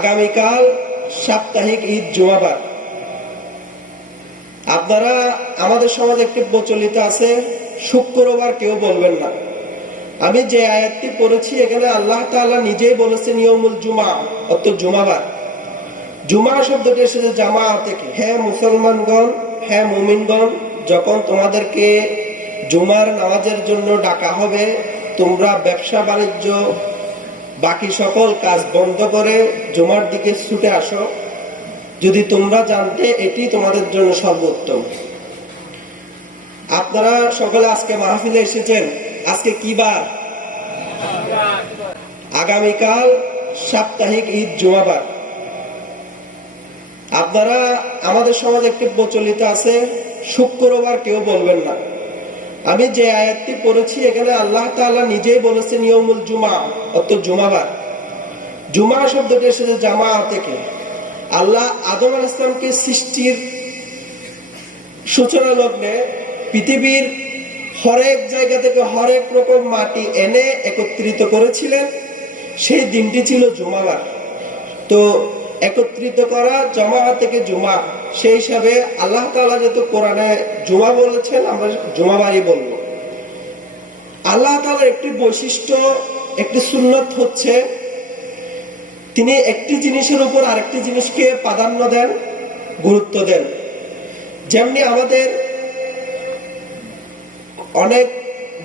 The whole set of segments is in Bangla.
আগামীকাল সাপ্তাহিক ঈদ জুমাবার। আপনারা আমাদের সমাজে একটি প্রচলিত আছে, শুক্রবার কেউ বলবেন না। আমি যে আয়াতটি পড়েছি এখানে আল্লাহ তাআলা নিজেই বলেছেন ইয়াউমুল জুমা, অর্থাৎ জুমাবার। জুমা শব্দটি এসেছে জামাআত থেকে। হ্যাঁ মুসলমানগণ, হ্যাঁ মুমিনগণ, যখন তোমাদেরকে জুমার নামাজের জন্য ডাকা হবে, তোমরা ব্যবসা বাণিজ্য বাকি সকল কাজ বন্ধ করে জুমার দিকে ছুটে আসো, যদি তোমরা জানতে এটি তোমাদের জন্য সর্বোত্তম। আপনারা সকলে আজকে মাহফিলে এসেছেন, আজকে কি বার? আগামীকাল সাপ্তাহিক ঈদ জুমাবার। আপনারা আমাদের সমাজে একটি প্রচলিত আছে, শুক্রবার কেউ বলবেন না। আমি যে আয়াতটি পড়েছি এখানে আল্লাহ তাআলা নিজেই বলেছেন ইয়াউমুল জুমা, অর্থাৎ জুমাবার। জুমা শব্দটি এসেছে জামাআত থেকে। আল্লাহ আদম আলাইহিস সালামকে সৃষ্টির সূচনা লগ্নে পৃথিবীর হরেক জায়গা থেকে হরেক রকম মাটি এনে একত্রিত করেছিলেন। সেই দিনটি ছিল জুমাবার। তো একত্রিত করা জামাআত থেকে জুমা, সেই হিসাবে আল্লাহ তাআলা যেহেতু কোরআনে জুমা বলেছেন, আমরা জুমাবারই বলবো। আল্লাহ তাআলার একটি বৈশিষ্ট্য, একটি সুন্নত হচ্ছে তিনি একটি জিনিসের উপর আরেকটি জিনিসকে প্রাধান্য দেন, গুরুত্ব দেন। যেমনি আমাদের অনেক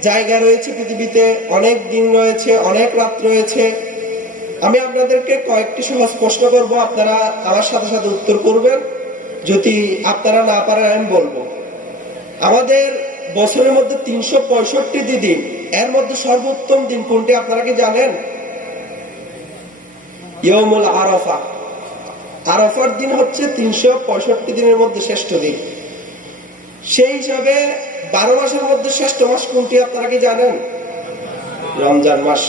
জায়গা রয়েছে পৃথিবীতে, অনেক দিন রয়েছে, অনেক রাত রয়েছে। আমি আপনাদেরকে কয়েকটি সহজ প্রশ্ন করব, আপনারা আমার সাথে সাথে উত্তর করবেন। যদি আপনারা না পারেন আমি বলবো। আমাদের বছরের মধ্যে 365 দিন, এর মধ্যে সর্বোত্তম দিন কোনটি আপনারা কি জানেন? ইয়াউমুল আরাফা। আরাফার দিন হচ্ছে 365 দিনের মধ্যে শ্রেষ্ঠ দিন। সেই হিসাবে 12 মাসের মধ্যে শ্রেষ্ঠ মাস কোনটি আপনারা কি জানেন? রমজান মাস।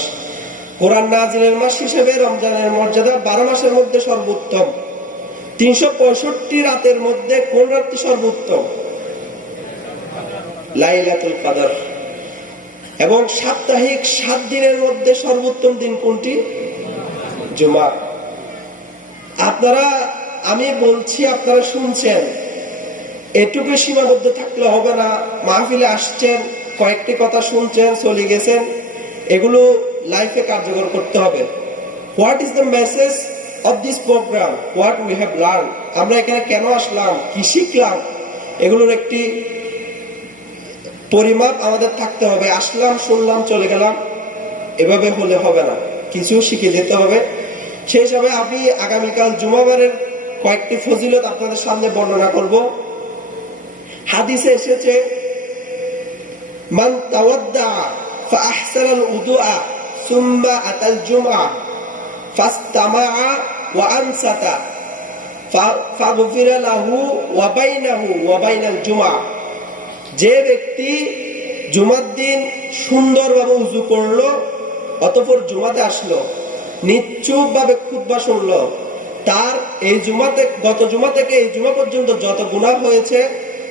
কোরআন নাজিলের মাস হিসেবে রমজানের মর্যাদা 12 মাসের মধ্যে সর্বোত্তম। 365 রাতের মধ্যে কোন রাতটি সর্বোত্তম? লাইলাতুল কদর। এবং সাপ্তাহিক 7 দিনের মধ্যে সর্বোত্তম দিন কোনটি? জুমা। আপনারা, আমি বলছি আপনারা শুনছেন, এটুকু সীমাবদ্ধ থাকলে হবে না। মাহফিলে আসছেন, কয়েকটি কথা শুনছেন, চলে গেছেন, এগুলো লাইফে কার্যকর করতে হবে। What is the message of this program, what we have learn, আমরা এখানে কেন আসলাম, কি শিখলাম, এগুলোর একটি পরিমাপ আমাদের থাকতে হবে। আসলাম, শুনলাম, চলে গেলাম, এভাবে হলে হবে না, কিছু শিখে যেতে হবে। সেই হিসাবে আমি আগামীকাল জুমাবারের কয়েকটি ফজিলত আপনাদের সামনে বর্ণনা করব। হাদিসে এসেছে, মান তাওয়াদ্দা ফাআহসানাল উদুআ সুম্মা আতাল জুমআ ফাস্তামাআ ওয়া আনসাতা ফাগফিরা লাহু ওয়া বাইনাহু ওয়া বাইনাল জুমআ। যে ব্যক্তি জুমার দিন সুন্দরভাবে উযু করলো, অতঃপর জুমাতে আসলো, নিশ্চুপ ভাবে খুতবা শুনলো, তার এই জুমাতে, গত জুমা থেকে এই জুমা পর্যন্ত যত গুনাহ হয়েছে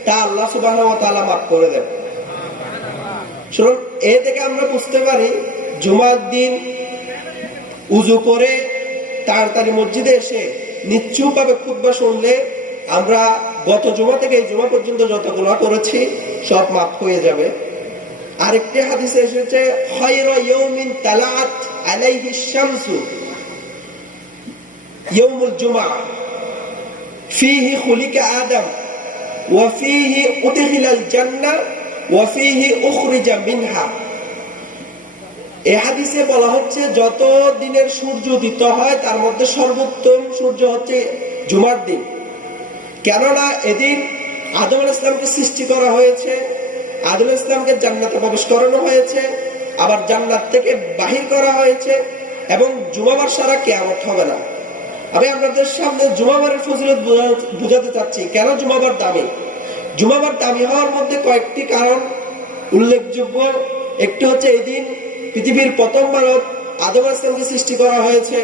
তা আল্লাহ সুবহানাহু ওয়া তাআলা মাফ করে দেন। শুনুন, এ থেকে আমরা বুঝতে পারি জুমার দিন উযু করে তাড়াতাড়ি মসজিদে এসে নিশ্চুপ ভাবে খুতবা শুনলে আমরা গত জুমা থেকে এই জুমা পর্যন্ত যত গুনাহ করেছি সব মাফ হয়ে যাবে। আরেকটি হাদিসে এসেছে, খায়রু ইয়াউমিন তালাআত আলাইহি শামসু ইয়াউমুল জুমআ ফীহি খুলিকা আদম ওয়া ফীহি উদখিলাল জান্নাহ ওয়া ফীহি উখরিজা মিনহা। এই হাদিসে বলা হচ্ছে যত দিনের সূর্য উদিত হয় তার মধ্যে সর্বোত্তম সূর্য হচ্ছে জুমার দিন। কেননা এদিন আদম আলাইহিস সালামকে সৃষ্টি করা হয়েছে, আদম আলাইহিস সালামকে জান্নাতে প্রবেশ করানো হয়েছে, আবার জান্নাত থেকে বাহির করা হয়েছে, এবং জুমাবার সারা কিয়ামত হবে না। আমি আপনাদের সামনে জুমাবারের ফজিলত বুঝাতে চাচ্ছি, কেন জুমাবার দামি। জুমাবার দামি হওয়ার মধ্যে কয়েকটি কারণ উল্লেখযোগ্য। একটি হচ্ছে এই দিন পৃথিবীর প্রথম মানব আদম আলাইহিস সালামকে সৃষ্টি করা হয়েছে।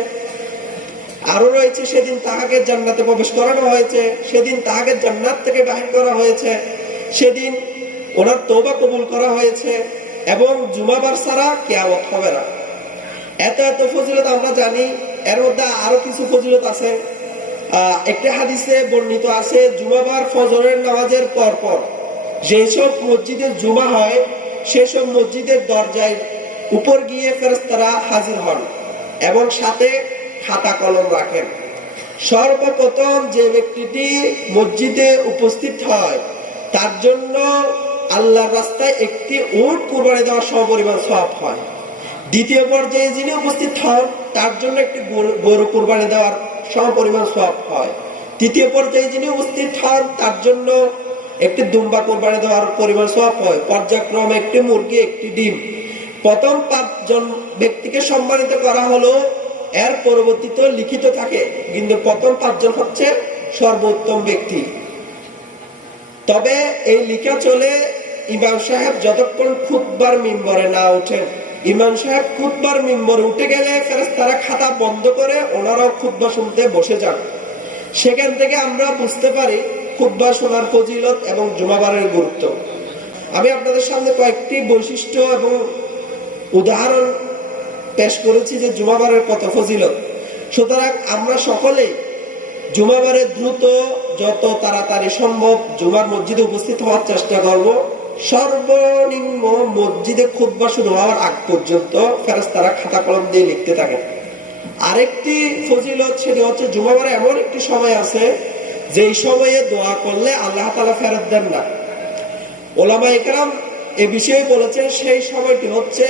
আরো রয়েছে সেদিন তাহাকে জান্নাতে প্রবেশ করানো হয়েছে, সেদিন তাহাকে জান্নাত থেকে বাহির করা হয়েছে, সেদিন ওনার তওবা কবুল করা হয়েছে, এবং জুমাবার ছাড়া কিয়ামত হবে না। এত এত ফজিলত আমরা জানি, এর মধ্যে আরো কিছু ফজিলত আছে। একটি হাদিসে বর্ণিত আছে, জুমাবার ফজরের নামাজের পর পর যেসব মসজিদে জুমা হয় সেসব মসজিদের দরজায় উপর গিয়ে ফেরেশতারা হাজির হন এবং সাথে খাতা কলম রাখেন। সর্বপ্রথম যে ব্যক্তিটি মসজিদে উপস্থিত হয় তার জন্য আল্লাহর রাস্তায় একটি উট কুরবানি দেওয়ার সমপরিমাণ সওয়াব হয়। দ্বিতীয় পর্যায়ে যিনি উপস্থিত হন তার জন্য একটি গরু কুরবানি দেওয়ার সমপরিমাণ সওয়াব হয়। তৃতীয় পর্যায়ে যিনি উপস্থিত হন তার জন্য একটি দুম্বা কুরবানি দেওয়ার পরিমাণ সওয়াব হয়। পর্যায়ক্রমে একটি মুরগি, একটি ডিম। প্রথম 5 জন ব্যক্তিকে সম্মানিত করা হলো, এর পরবর্তীতে লিখিত থাকে, কিন্তু প্রথম 5 জন হচ্ছে সর্বোত্তম ব্যক্তি। তবে এই লিখা চলে ইমাম সাহেব যতক্ষণ খুতবার মিম্বরে না ওঠেন। ইমাম সাহেব খুতবার মিম্বরে উঠে গেলে ফেরেশতারা খাতা বন্ধ করে ওনারাও খুতবা শুনতে বসে যান। সেখান থেকে আমরা বুঝতে পারি খুতবা শোনার ফজিলত এবং জুমাবারের গুরুত্ব। আমি আপনাদের সামনে কয়েকটি বৈশিষ্ট্য এবং উদাহরণ পেশ করেছি যে জুমাবারের কত ফজিলত। সুতরাং আমরা সকলেই জুমাবারে দ্রুত যত তাড়াতাড়ি সম্ভব জুমার মসজিদে উপস্থিত হওয়ার চেষ্টা করব। সর্বনিম্ন মসজিদে খুতবা শুরু হওয়ার আগ পর্যন্ত ফেরেশতারা খাতা কলম দিয়ে লিখতে থাকেন। আরেকটি ফজিলত সেটি হচ্ছে জুমাবারে এমন একটি সময় আছে যেই সময়ে দোয়া করলে আল্লাহ তাআলা ফেরত দেন না। ওলামায়ে কেরাম এ বিষয়ে বলেছেন সেই সময়টি হচ্ছে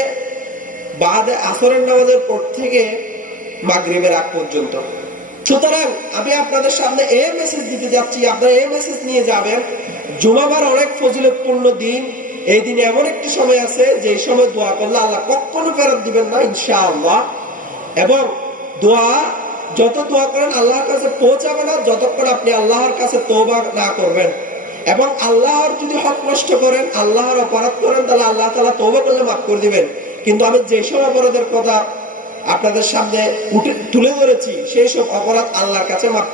বাদে আসরের নামাজের পর থেকে মাগরিবের আগ পর্যন্ত। সুতরাং আমি আপনাদের সামনে এই মেসেজ দিতে যাচ্ছি, আপনারা এই মেসেজ নিয়ে যাবেন। জুমাবার অনেক ফজিলতপূর্ণ দিন। এই দিনে এমন একটি সময় আছে যে সময় দোয়া করলে আল্লাহ কখনো ফেরত দিবেন না ইনশাআল্লাহ। এবং যত দোয়া করেন আল্লাহর কাছে পৌঁছাবে না যতক্ষণ আপনি আল্লাহর কাছে তওবা না করবেন। এবং আল্লাহর যদি হক নষ্ট করেন, আল্লাহর অপরাধ করেন, তাহলে আল্লাহ তাআলা তওবা করলে মাফ করে দিবেন। কিন্তু আমি যেসব অপরাধের কথা আপনাদের সামনে তুলে ধরেছি সেই সব অপরাধ আল্লাহর কাছে মাফ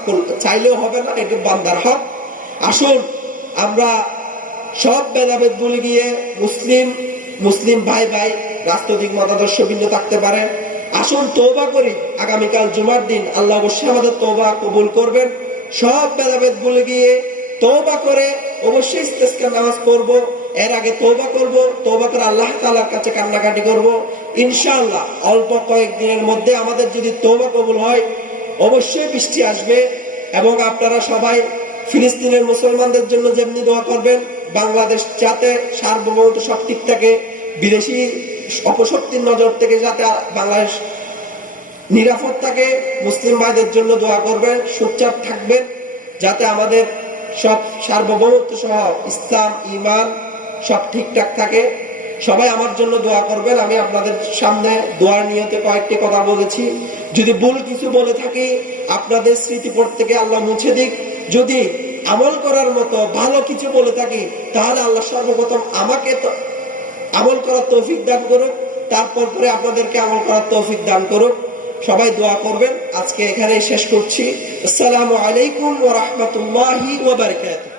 চাইলেও হবে না, এটি বান্দার হক। আসুন আমরা সব ভেদাভেদ ভুলে গিয়ে মুসলিম ভাই রাজনৈতিক মতাদর্শ ভিন্ন থাকতে পারে, আসুন তওবা করি। আগামীকাল জুমার দিন আল্লাহ অবশ্যই আমাদের তওবা কবুল করবেন। সব ভেদাভেদ ভুলে গিয়ে তওবা করে অবশ্যই ইস্তেসকার নামাজ পড়ব। এর আগে তওবা করব, তওবা করে আল্লাহ তাআলার কাছে কান্নাকাটি করব। ইনশাআল্লাহ অল্প কয়েকদিনের মধ্যে আমাদের যদি তওবা কবুল হয় অবশ্যই বৃষ্টি আসবে। এবং আপনারা সবাই ফিলিস্তিনের মুসলমানদের জন্য যেমনি দোয়া করবেন, বাংলাদেশ যাতে সার্বভৌমত্ব সব ঠিক থাকে, বিদেশি অপশক্তির নজর থেকে যাতে বাংলাদেশ নিরাপদ থাকে, মুসলিম ভাইদের জন্য দোয়া করবেন, সোচ্চার থাকবেন যাতে আমাদের সব সার্বভৌমত্ব সহ ইসলাম ঈমান সব ঠিকঠাক থাকে। সবাই আমার জন্য দোয়া করবেন। আমি আপনাদের সামনে দোয়ার নিয়তে কয়েকটি কথা বলেছি। যদি ভুল কিছু বলে থাকি আপনাদের স্মৃতিপট থেকে আল্লাহ মুছে দিক। যদি আমল করার মতো ভালো কিছু বলে থাকি তাহলে আল্লাহ সর্বপ্রথম আমাকে আমল করার তৌফিক দান করুক, তারপর করে আপনাদেরকে আমল করার তৌফিক দান করুক। সবাই দোয়া করবেন। আজকে এখানেই শেষ করছি। আসসালামু আলাইকুম ওয়া রাহমাতুল্লাহি ওয়া বারাকাতুহু।